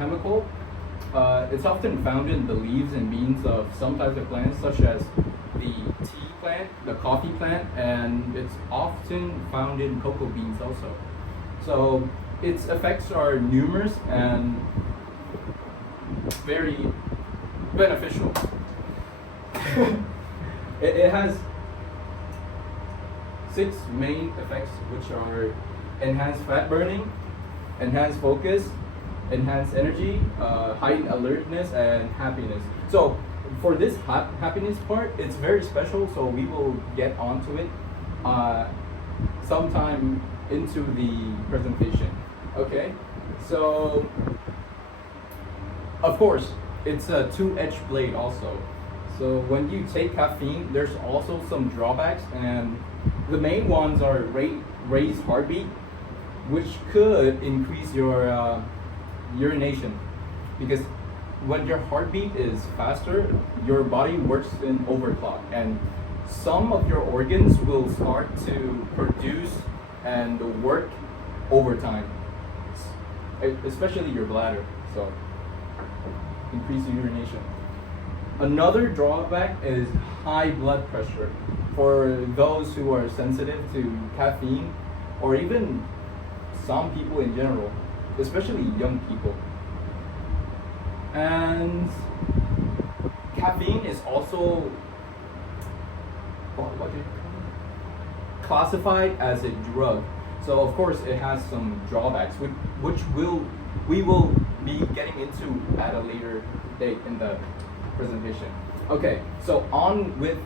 chemical. It's often found in the leaves and beans of some types of plants, such as the tea plant, the coffee plant, and it's often found in cocoa beans also. So its effects are numerous and very beneficial. It has 6 main effects, which are enhanced fat burning, enhanced focus, enhanced energy, heightened alertness, and happiness. So for this happiness part, it's very special, so we will get onto it sometime into the presentation. Okay, so of course it's a two-edged blade also. So when you take caffeine, there's also some drawbacks, and the main ones are raised heartbeat, which could increase your urination, because when your heartbeat is faster, your body works in overclock, and some of your organs will start to produce and work overtime, especially your bladder. So increase the urination. Another drawback is high blood pressure for those who are sensitive to caffeine, or even some people in general, especially young people. And caffeine is also classified as a drug. So of course it has some drawbacks, which we will be getting into at a later date in the presentation. Okay, so on with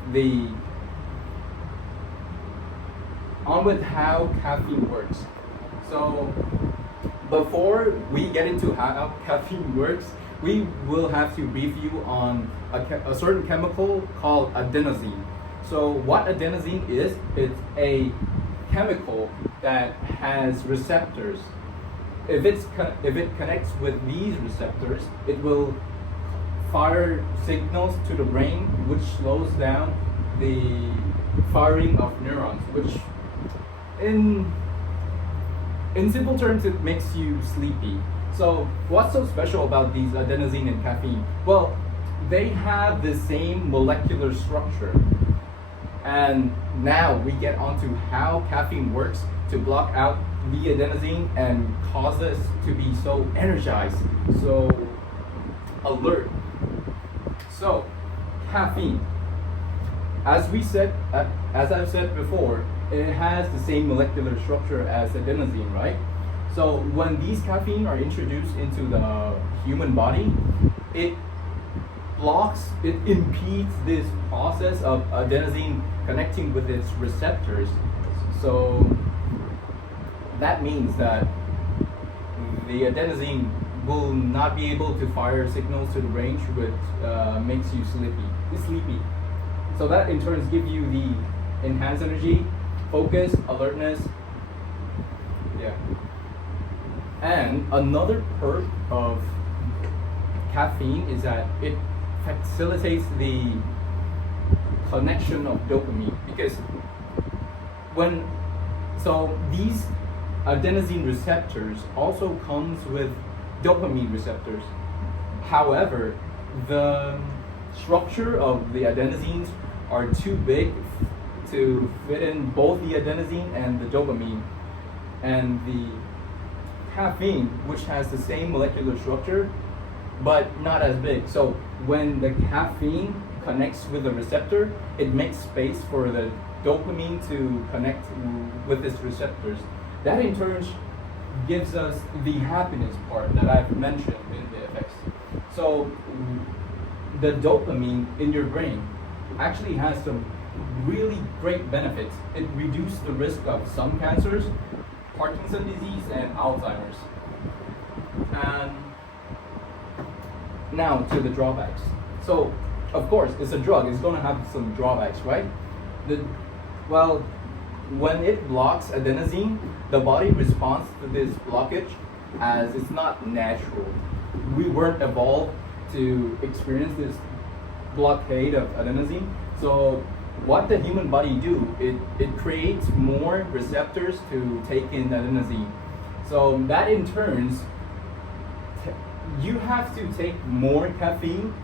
how caffeine works. So before we get into how caffeine works, we will have to brief you on a certain chemical called adenosine. So what adenosine is, it's a chemical that has receptors. If it connects with these receptors, it will fire signals to the brain, which slows down the firing of neurons, which in simple terms, it makes you sleepy. So what's so special about these adenosine and caffeine? Well, they have the same molecular structure. And now we get onto how caffeine works to block out the adenosine and cause us to be so energized, so alert. So caffeine, as I've said before, it has the same molecular structure as adenosine, right? So when these caffeine are introduced into the human body, it impedes this process of adenosine connecting with its receptors. So that means that the adenosine will not be able to fire signals to the brain, which makes you sleepy. So that in turn gives you the enhanced energy, focus, alertness. Yeah. And another perk of caffeine is that it facilitates the connection of dopamine, because these adenosine receptors also comes with dopamine receptors. However, the structure of the adenosines are too big to fit in both the adenosine and the dopamine, and the caffeine, which has the same molecular structure but not as big. So when the caffeine connects with the receptor, it makes space for the dopamine to connect with its receptors. That in turn gives us the happiness part that I've mentioned in the effects. So the dopamine in your brain actually has some really great benefits. It reduces the risk of some cancers, Parkinson's disease, and Alzheimer's. And now to the drawbacks. So of course it's a drug, it's going to have some drawbacks, right? When it blocks adenosine, the body responds to this blockage as it's not natural. We weren't evolved to experience this blockade of adenosine. So what the human body do, it creates more receptors to take in adenosine. So that in turn you have to take more caffeine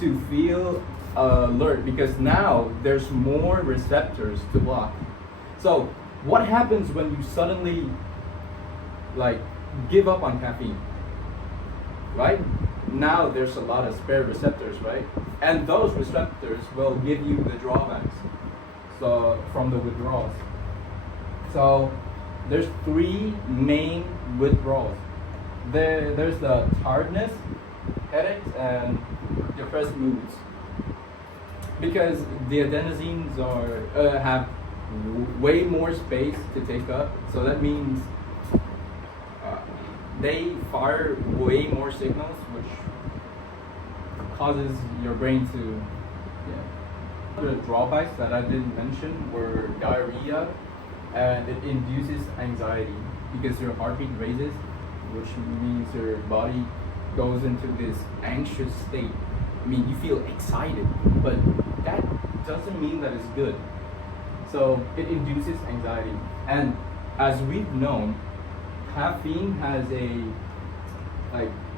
to feel alert because now there's more receptors to block. So what happens when you suddenly like give up on caffeine? Right? Now there's a lot of spare receptors, right? And those receptors will give you the drawbacks. So from the withdrawals. So there's three main withdrawals. There's the tiredness, headaches, and depressed moods. Because the adenosines have way more space to take up, so that means they fire way more signals, which causes your brain to. Yeah. The drawbacks that I didn't mention were diarrhea, and it induces anxiety because your heartbeat raises, which means your body goes into this anxious state. I mean, you feel excited, but that doesn't mean that it's good. So it induces anxiety, and as we've known, caffeine has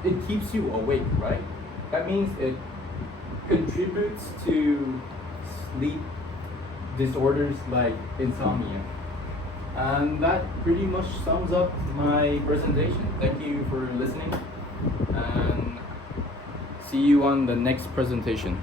it keeps you awake, right? That means it contributes to sleep disorders like insomnia. And that pretty much sums up my presentation. Thank you for listening, and see you on the next presentation.